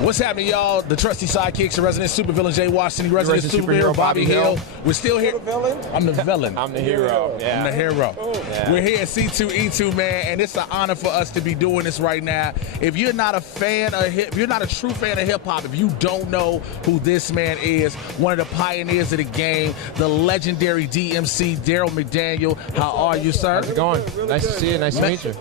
What's happening, y'all? The Trusty Sidekicks, the resident supervillain Jay Washington, the resident superhero Bobby Hill. We're still here. I'm the villain. I'm the hero. Yeah. I'm the hero. Yeah. We're here at C2E2, man, and it's an honor for us to be doing this right now. If you're not a fan of if you're not a true fan of hip hop, if you don't know who this man is, one of the pioneers of the game, the legendary DMC Darryl McDaniels. How are you, sir? How's it going? Nice to see you. Nice to meet you.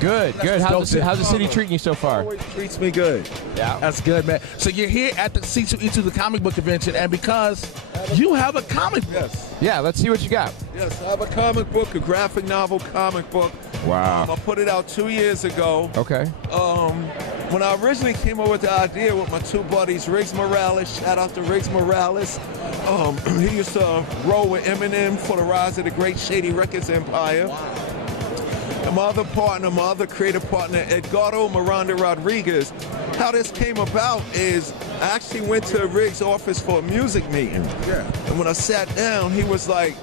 Good. How's the city treating you so far? Always treats me good. Yeah. That's good, man. So you're here at the C2E2, the comic book convention, and because you have a comic book. Yes. Yeah, let's see what you got. Yes, I have a comic book, a graphic novel comic book. Wow. I put it out 2 years ago. Okay. When I originally came up with the idea with my two buddies, Riggs Morales, shout out to Riggs Morales. He used to roll with Eminem for the rise of the great Shady Records empire. Wow. And my other creative partner, Edgardo Miranda Rodriguez. How this came about is I actually went to Riggs' office for a music meeting. Yeah. And when I sat down, he was like,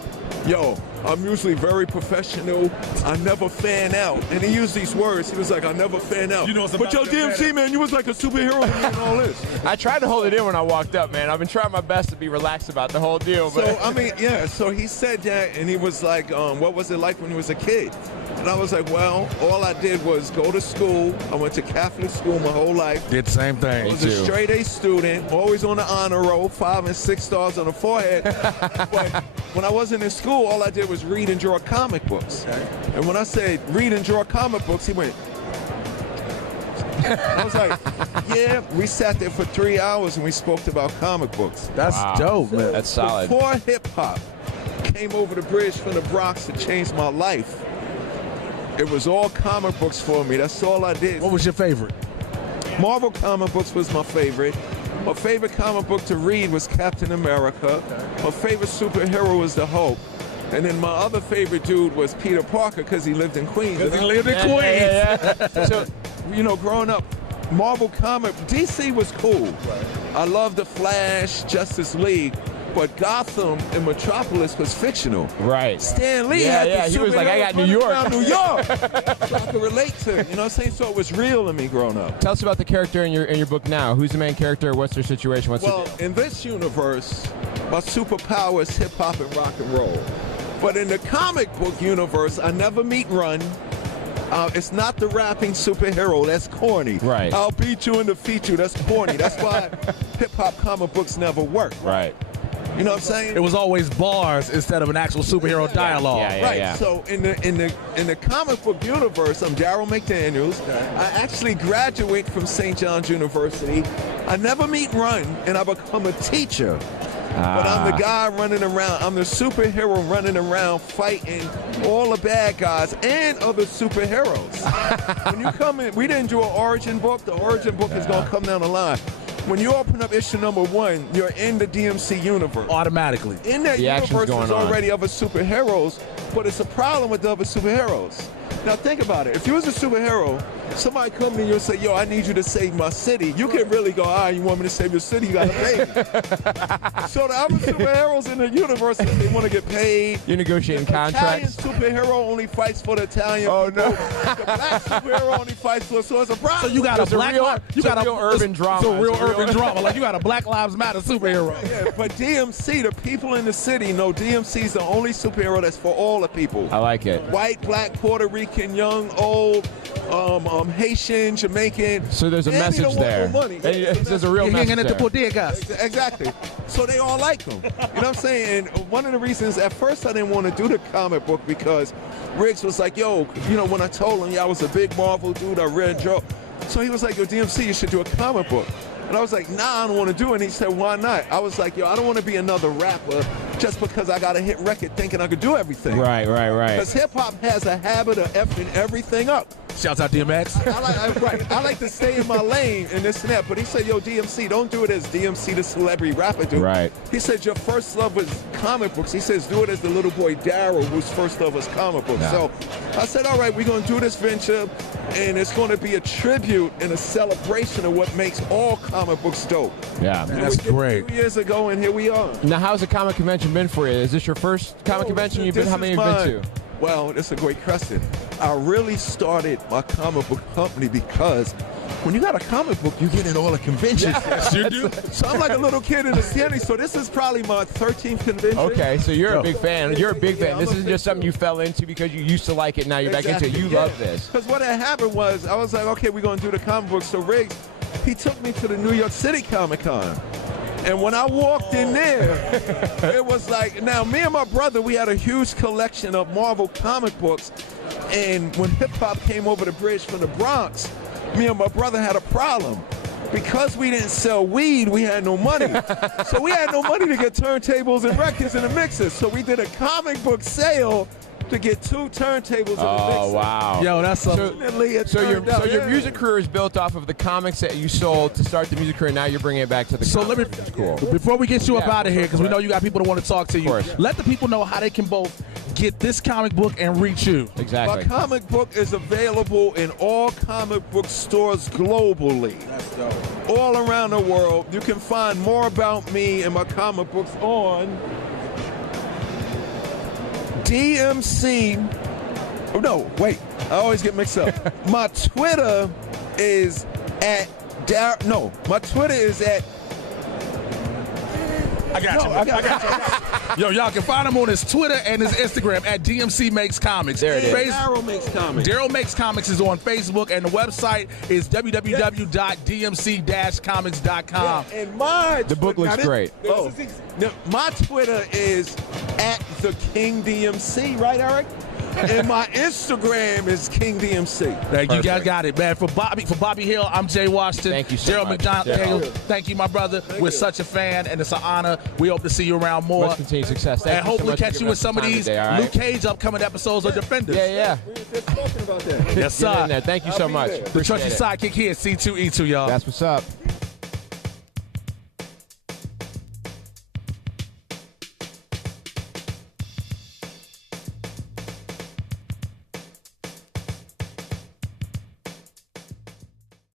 yo, I'm usually very professional. I never fan out. And he used these words. He was like, I never fan out. You know but yo, DMC, man, you was like a superhero to me and all this. I tried to hold it in when I walked up, man. I've been trying my best to be relaxed about the whole deal. But So, I mean, yeah, so he said that, and he was like, what was it like when he was a kid? And I was like, well, all I did was go to school. I went to Catholic school my whole life. Did the same thing. I was a straight A student, always on the honor roll, 5 and 6 stars on the forehead. But when I wasn't in school, all I did was read and draw comic books. Okay. And when I said read and draw comic books, he went. I was like, yeah, we sat there for 3 hours and we spoke about comic books. That's dope, man. That's solid. Before hip hop came over the bridge from the Bronx to change my life, it was all comic books for me. That's all I did. What was your favorite? Marvel comic books was my favorite. My favorite comic book to read was Captain America. My favorite superhero was the Hulk. And then my other favorite dude was Peter Parker because he lived in Queens. Because he lived in Queens. Yeah. So, you know, growing up, Marvel comic, DC was cool. Right. I loved The Flash, Justice League, but Gotham and Metropolis was fictional. Right. Stan Lee Yeah, had yeah, the he was like, I got superheroes New running York. around New York. So I could relate to it, you know what I'm saying? So it was real to me growing up. Tell us about the character in your book now. Who's the main character? What's their situation? What's Well, the deal? in this universe, my superpower is hip hop and rock and roll. But in the comic book universe, I never meet Run. It's not the rapping superhero. That's corny. Right. I'll beat you and defeat you. That's corny. That's why hip hop comic books never work. Right. You know what I'm saying? It was always bars instead of an actual superhero dialogue. Yeah. Right. So in the comic book universe, I'm Darryl McDaniels. I actually graduate from St. John's University. I never meet Run, and I become a teacher. But I'm the guy running around. I'm the superhero running around fighting all the bad guys and other superheroes. When you come in, we didn't do an origin book. The origin book is going to come down the line. When you open up issue number 1, you're in the DMC universe. Automatically. In that The action's universe, going there's on. already other superheroes, but it's a problem with the other superheroes. Now think about it. If you was a superhero, somebody come to you and say, yo, I need you to save my city. You can really go, you want me to save your city? You got to pay me. So the other superheroes in the universe, they want to get paid. You're negotiating contracts. Italian superhero only fights for the Italian people. no. The black superhero only fights for, so it's a problem. So you got It's a a black real- lives. it's a real urban drama. It's a real It's a real- urban drama. Like you got a Black Lives Matter superhero. Yeah, but DMC, the people in the city know DMC is the only superhero that's for all the people. I like it. White, black, Puerto Rican, young, old, Haitian, Jamaican. So there's a and he message don't want there. no money. There's a real You're message hanging at the there. bodegas. Exactly. So they all like him. You know what I'm saying? And one of the reasons, at first I didn't want to do the comic book because Riggs was like, yo, you know, when I told him, I was a big Marvel dude, I read Joe. So he was like, yo, DMC, you should do a comic book. And I was like, nah, I don't want to do it. And he said, why not? I was like, yo, I don't want to be another rapper just because I got a hit record thinking I could do everything. Right. Because hip-hop has a habit of effing everything up. Shouts out DMX. I like to stay in my lane and this and that. But he said, yo, DMC, don't do it as DMC, the celebrity rapper dude. Right. He said, your first love was comic books. He says, do it as the little boy Darryl, whose first love was comic books. Yeah. So I said, all right, we're going to do this venture, and it's going to be a tribute and a celebration of what makes all comic books dope. Yeah. And That's we did it great. 2 years ago, and here we are. Now, how's the comic convention been for you? Is this your first comic convention you've been? How many have you been to? Well, that's a great question. I really started my comic book company because when you got a comic book, you get in all the conventions. Yes, you do. So I'm like a little kid in the candy. So this is probably my 13th convention. Okay, so you're a big fan. You're a big fan. This I'm a isn't big just something you fell into because you used to like it. Now you're back into it. You love this. Because what had happened was, I was like, okay, we're going to do the comic book. So Riggs, he took me to the New York City Comic Con. And when I walked in there, it was like, now me and my brother, we had a huge collection of Marvel comic books. And when hip-hop came over the bridge from the Bronx, me and my brother had a problem. Because we didn't sell weed, we had no money. So we had no money to get turntables and records and the mixers. So we did a comic book sale to get 2 turntables and a mixer. Oh, wow. Yo, that's so your music career is built off of the comics that you sold to start the music career. Now you're bringing it back to the comics. That's cool. Before we get you up out of here, because we know you got people that want to talk to you, let the people know how they can both get this comic book and reach you. Exactly. My comic book is available in all comic book stores globally. That's dope. All around the world. You can find more about me and my comic books on DMC. Oh, no, wait. I always get mixed up. My Twitter is at my Twitter is at I got you. Yo, y'all can find him on his Twitter and his Instagram at DMC Makes Comics. There it is. Darryl Makes Comics. Darryl Makes Comics is on Facebook, and the website is www.dmc-comics.com. Yeah, and the book looks great. My Twitter is at the King DMC, right, Eric? And my Instagram is King DMC. You guys got it, man. For Bobby Hill, I'm Jay Washington. Thank you so Darryl much. McDaniels. Thank you, my brother. We're such a fan, and it's an honor. We hope to see you around more. Much continued success. Thank and you hopefully so much catch you with some of these today, Luke Cage upcoming episodes of Defenders. Yeah. We were just talking about that. Yes, sir. Get in there. Thank you so much. there. The Trusty Sidekick here, C2E2, y'all. That's what's up.